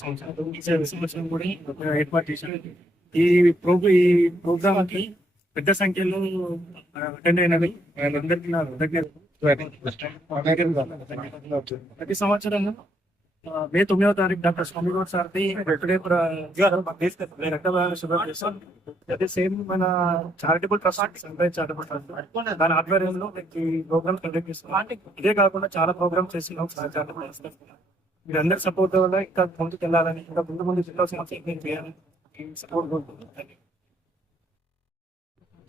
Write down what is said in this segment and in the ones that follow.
సంవత్సరం కూడా ఏర్పాటు చేశారు. ఈ ప్రోగ్రామ్ కి పెద్ద సంఖ్యలో అటెండ్ అయినవి వాళ్ళందరికీ నా ప్రతి సంవత్సరం మే 9వ తారీఖు డాక్టర్ స్వామిగౌడ్ సార్ది బర్త్డే రక్తదాన శుభ్రం చేస్తాం. అదే సేమ్ మన charitable trust sunrise charitable trust దాని ఆధ్వర్యంలో ఈ ప్రోగ్రామ్ కండక్ట్ చేస్తున్నాం. ఇదే కాకుండా చాలా ప్రోగ్రామ్స్ చేస్తున్నాం. మీరందరి సపోర్ట్ వల్ల ఇంకా ముందుకు వెళ్ళాలని, ఇంకా ముందు జిల్లా సమస్యలు చేయాలని సపోర్ట్ ఉంటుంది.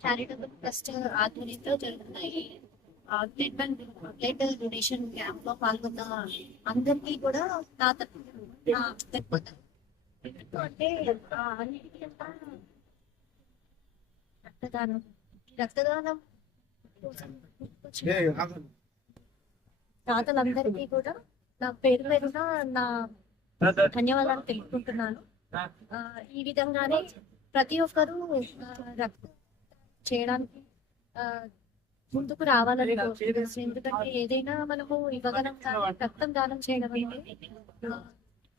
చారిటబుల్ ట్రస్ట్ ఆధ్వర్యంలో జరుగుతున్నాయి బ్లడ్ డొనేషన్ క్యాంప్ లో పాల్గొన్న అందరికీ కూడా నా అంటే రక్తదానం తాతలందరికీ కూడా నా పేరు పేరున నా ధన్యవాదాలు తెలుపుకుంటున్నాను. ఈ విధంగానే ప్రతి ఒక్కరూ రక్తం చేయడానికి ముందుకు రావాలని కోరుకుంటున్నాను. ఎందుకంటే ఏదైనా మనము ఇవ్వగలం, రక్తం దానం చేయడం అనేది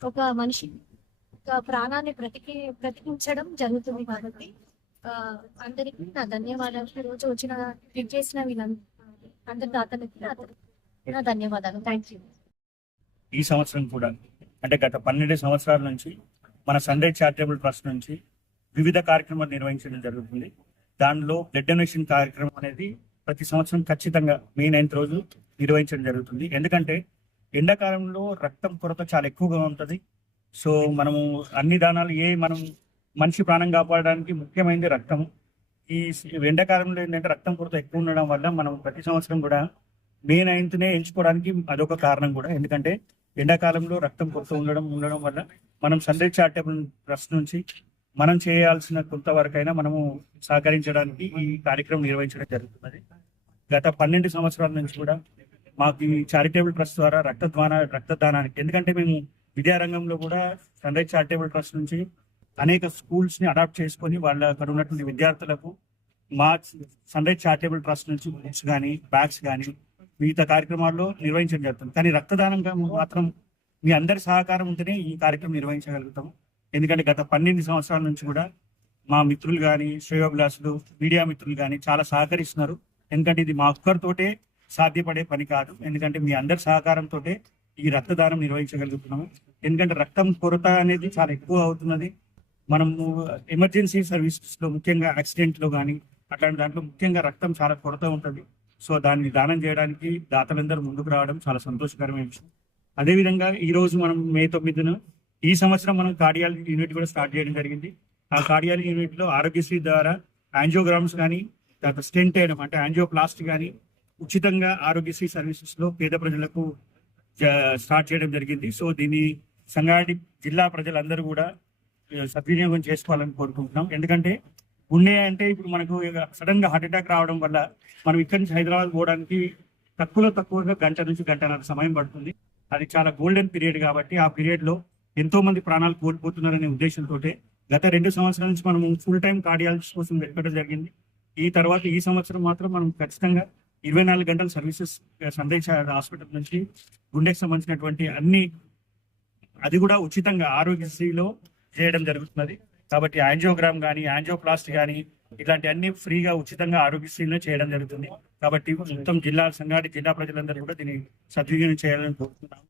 ఒక మనిషి ఒక ప్రాణాన్ని బ్రతికించడం జరుగుతుంది. కాబట్టి అందరికీ నా ధన్యవాదాలు. ఈరోజు వచ్చిన ట్రిప్ చేసిన అందరి దాతలకి నా ధన్యవాదాలు. Thank you. ఈ సంవత్సరం కూడా అంటే గత 12 సంవత్సరాల నుంచి మన సన్రైజ్ చారిటబుల్ ట్రస్ట్ నుంచి వివిధ కార్యక్రమాలు నిర్వహించడం జరుగుతుంది. దానిలో బ్లడ్ డొనేషన్ కార్యక్రమం అనేది ప్రతి సంవత్సరం ఖచ్చితంగా మే 9వ రోజు నిర్వహించడం జరుగుతుంది. ఎందుకంటే ఎండాకాలంలో రక్తం కొరత చాలా ఎక్కువగా ఉంటుంది. సో మనము అన్ని దానాలు మనం మనిషి ప్రాణం కాపాడడానికి ముఖ్యమైనది రక్తం. ఈ ఎండాకాలంలో ఏంటంటే రక్తం కొరత ఎక్కువ ఉండడం వల్ల మనం ప్రతి సంవత్సరం కూడా మే 9నే ఎంచుకోవడానికి అదొక కారణం కూడా. ఎందుకంటే ఎండాకాలంలో రక్తం కొరత ఉండడం వల్ల మనం సన్రైజ్ చారిటబుల్ ట్రస్ట్ నుంచి మనం చేయాల్సిన కొంతవరకైనా మనము సహకరించడానికి ఈ కార్యక్రమం నిర్వహించడం జరుగుతున్నది. గత 12 సంవత్సరాల నుంచి కూడా మాకు ఈ చారిటబుల్ ట్రస్ట్ ద్వారా రక్తదానానికి, ఎందుకంటే మేము విద్యారంగంలో కూడా సన్రైజ్ చారిటబుల్ ట్రస్ట్ నుంచి అనేక స్కూల్స్ ని అడాప్ట్ చేసుకొని వాళ్ళ అక్కడ ఉన్నటువంటి విద్యార్థులకు మా సన్రైజ్ చారిటబుల్ ట్రస్ట్ నుంచి బుక్స్ కానీ బ్యాగ్స్ కానీ వివిధ కార్యక్రమాల్లో నిర్వహించడం జరుగుతుంది. కానీ రక్తదానంగా మాత్రం మీ అందరి సహకారం ఉంటేనే ఈ కార్యక్రమం నిర్వహించగలుగుతాము. ఎందుకంటే గత 12 సంవత్సరాల నుంచి కూడా మా మిత్రులు కానీ, శ్రేయోభిలాషులు, మీడియా మిత్రులు కానీ చాలా సహకరిస్తున్నారు. ఎందుకంటే ఇది మా ఒక్కరితోటే సాధ్యపడే పని కాదు. ఎందుకంటే మీ అందరి సహకారంతో ఈ రక్తదానం నిర్వహించగలుగుతున్నాము. ఎందుకంటే రక్తం కొరత అనేది చాలా ఎక్కువ అవుతున్నది. మనము ఎమర్జెన్సీ సర్వీసెస్ లో, ముఖ్యంగా యాక్సిడెంట్ లో కానీ అట్లాంటి దాంట్లో ముఖ్యంగా రక్తం చాలా కొరత ఉంటుంది. సో దాన్ని దానం చేయడానికి దాతలందరూ ముందుకు రావడం చాలా సంతోషకరమైన విషయం. అదేవిధంగా ఈ రోజు మనం మే 9న ఈ సంవత్సరం మనం కార్డియాలజీ యూనిట్ కూడా స్టార్ట్ చేయడం జరిగింది. ఆ కార్డియాలజీ యూనిట్ లో ఆరోగ్యశ్రీ ద్వారా యాంజియోగ్రామ్స్ కానీ, తర్వాత స్టెంట్ వేయడం అంటే యాంజియోప్లాస్టీ కానీ ఉచితంగా ఆరోగ్యశ్రీ సర్వీసెస్ లో పేద ప్రజలకు స్టార్ట్ చేయడం జరిగింది. సో దీన్ని సంగారెడ్డి జిల్లా ప్రజలందరూ కూడా సద్వినియోగం చేసుకోవాలని కోరుకుంటున్నాం. ఎందుకంటే గుండె అంటే ఇప్పుడు మనకు సడన్ గా హార్ట్ అటాక్ రావడం వల్ల మనం ఇక్కడి నుంచి హైదరాబాద్ పోవడానికి తక్కువగా గంట నుంచి గంటన్నర సమయం పడుతుంది. అది చాలా గోల్డెన్ పీరియడ్ కాబట్టి ఆ పీరియడ్ లో ఎంతో మంది ప్రాణాలు కోల్పోతున్నారనే ఉద్దేశంతో గత 2 సంవత్సరాల నుంచి మనం ఫుల్ టైం కార్డియాలజిస్ట్ కోసం పెట్టడం జరిగింది. ఈ సంవత్సరం మాత్రం మనం ఖచ్చితంగా 24 గంటల సర్వీసెస్ సన్రైజ్ హాస్పిటల్ నుంచి గుండెకి సంబంధించినటువంటి అన్ని, అది కూడా ఉచితంగా ఆరోగ్యశ్రీలో చేయడం జరుగుతున్నది. కాబట్టి యాంజియోగ్రామ్ కానీ, యాంజియోప్లాస్టీ కానీ ఇట్లాంటి అన్ని ఫ్రీగా ఉచితంగా ఆరోగ్యశ్రీలో చేయడం జరుగుతుంది. కాబట్టి మొత్తం సంగారెడ్డి జిల్లా ప్రజలందరూ కూడా దీన్ని సద్వినియోగం చేయాలని కోరుతున్నాం.